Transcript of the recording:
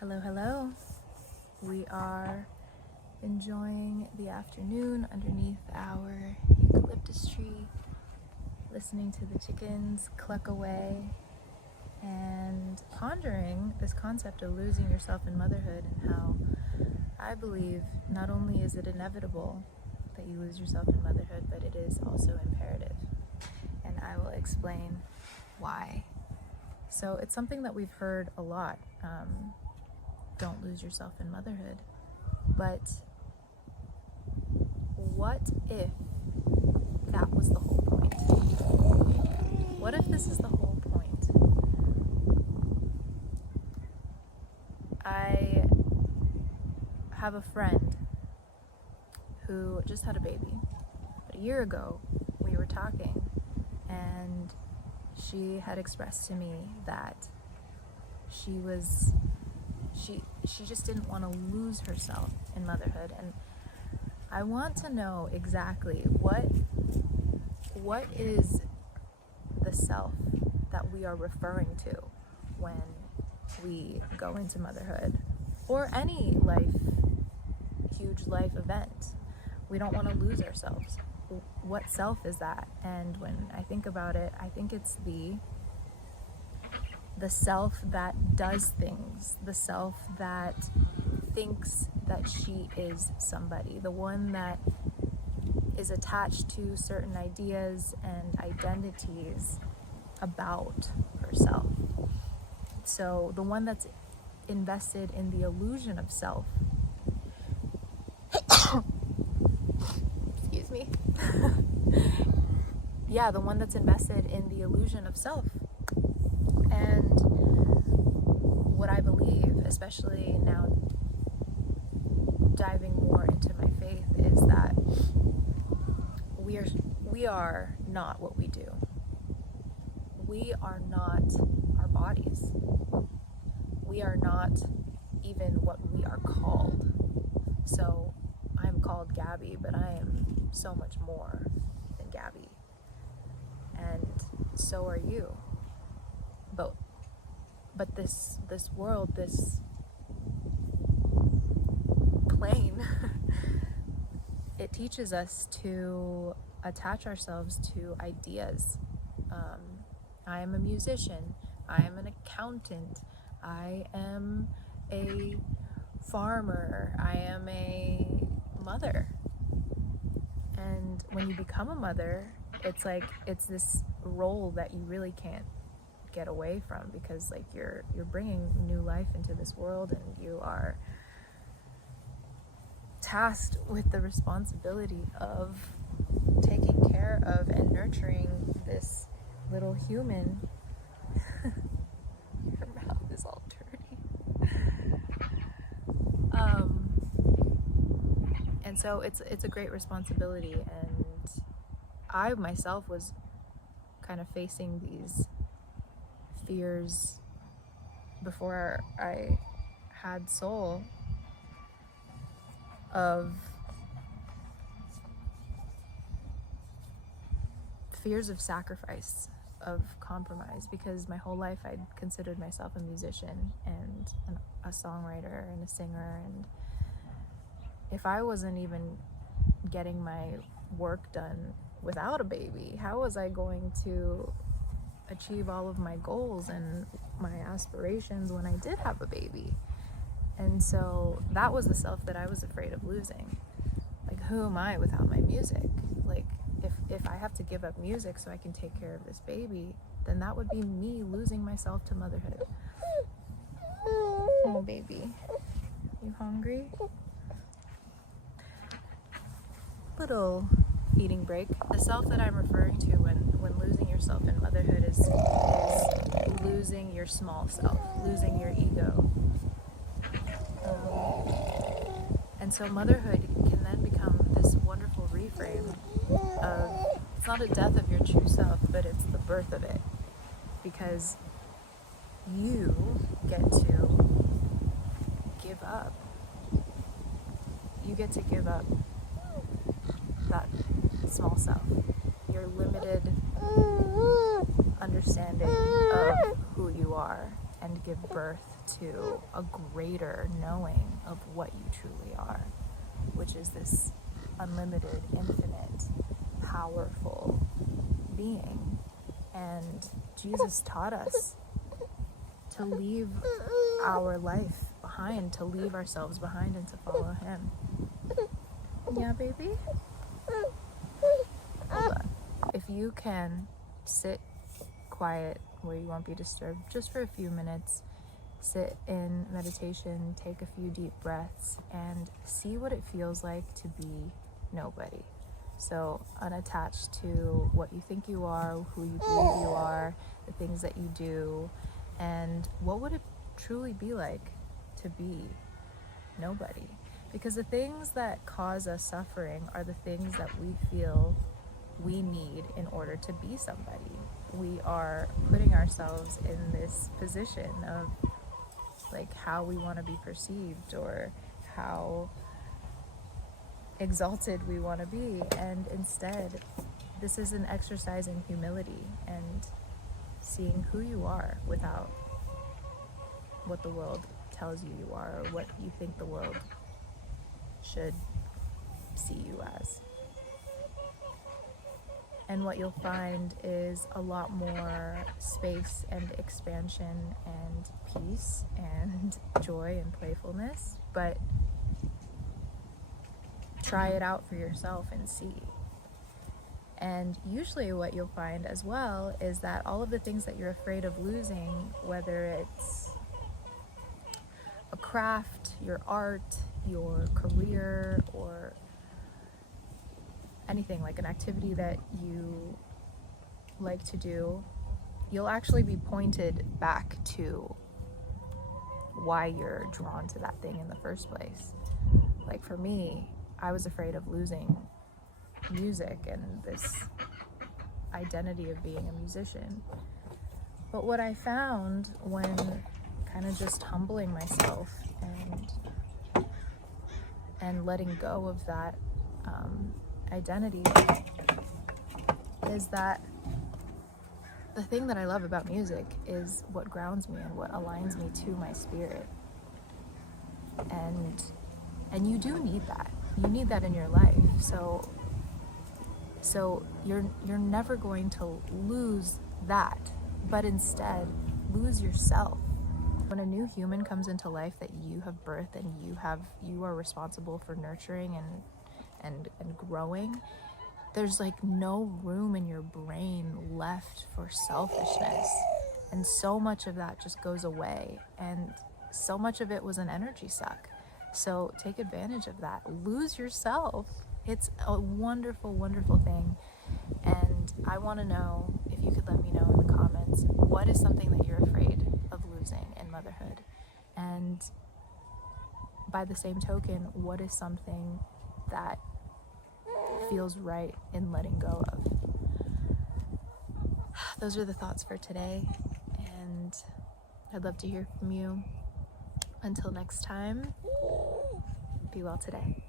Hello, hello. We are enjoying the afternoon underneath our eucalyptus tree, listening to the chickens cluck away, and pondering this concept of losing yourself in motherhood and how I believe not only is it inevitable that you lose yourself in motherhood, but it is also imperative. And I will explain why. So it's something that we've heard a lot. Don't lose yourself in motherhood. But what if that was the whole point? What if this is the whole point? I have a friend who just had a baby. But a year ago, we were talking, and she had expressed to me that she just didn't want to lose herself in motherhood. And I want to know exactly what is the self that we are referring to when we go into motherhood or any huge life event. We don't want to lose ourselves. What self is that? And when I think about it, I think it's the self that does things, the self that thinks that she is somebody, the one that is attached to certain ideas and identities about herself. So the one that's invested in the illusion of self. Excuse me. Yeah, the one that's invested in the illusion of self. And what I believe, especially now diving more into my faith, is that we are not what we do. We are not our bodies. We are not even what we are called. So I'm called Gabby, but I am so much more than Gabby. And so are you. But this world, this plane, it teaches us to attach ourselves to ideas. I am a musician. I am an accountant. I am a farmer. I am a mother. And when you become a mother, it's this role that you really can't get away from, because you're bringing new life into this world, and you are tasked with the responsibility of taking care of and nurturing this little human. Your mouth is all dirty. And so it's a great responsibility, and I myself was kind of facing these fears before I had soul, of fears of sacrifice, of compromise, because my whole life I'd considered myself a musician and a songwriter and a singer, and if I wasn't even getting my work done without a baby, how was I going to achieve all of my goals and my aspirations when I did have a baby? And so that was the self that I was afraid of losing. Who am I without my music? If I have to give up music so I can take care of this baby, then that would be me losing myself to motherhood. Oh, baby, you hungry? Little feeding break. The self that I'm referring to when losing yourself in motherhood is losing your small self, losing your ego. And so motherhood can then become this wonderful reframe of, it's not a death of your true self, but it's the birth of it. Because you get to give up. You get to give up that small self, your limited understanding of who you are, and give birth to a greater knowing of what you truly are, which is this unlimited, infinite, powerful being. And Jesus taught us to leave our life behind, to leave ourselves behind, and to follow him. Yeah, baby? Hold on. If you can sit quiet where you won't be disturbed just for a few minutes, sit in meditation, take a few deep breaths, and see what it feels like to be nobody. So unattached to what you think you are, who you believe you are, the things that you do, and what would it truly be like to be nobody? Because the things that cause us suffering are the things that we feel we need in order to be somebody. We are putting ourselves in this position of like how we want to be perceived or how exalted we want to be, and instead this is an exercise in humility and seeing who you are without what the world tells you you are or what you think the world should see you as. And what you'll find is a lot more space and expansion and peace and joy and playfulness, but try it out for yourself and see. And usually what you'll find as well is that all of the things that you're afraid of losing, whether it's a craft, your art, your career, or anything like an activity that you like to do, you'll actually be pointed back to why you're drawn to that thing in the first place. Like for me, I was afraid of losing music and this identity of being a musician. But what I found when kind of just humbling myself and letting go of that identity is that the thing that I love about music is what grounds me and what aligns me to my spirit. And you do need that. You need that in your life. So you're never going to lose that, but instead lose yourself. When a new human comes into life that you have birthed and you are responsible for nurturing and growing, there's like no room in your brain left for selfishness. And so much of that just goes away. And so much of it was an energy suck. So take advantage of that. Lose yourself. It's a wonderful, wonderful thing. And I want to know if you could let me know in the comments, what is something that you're afraid of losing in motherhood? And by the same token, what is something that feels right in letting go of? Those are the thoughts for today, and I'd love to hear from you. Until next time, be well today.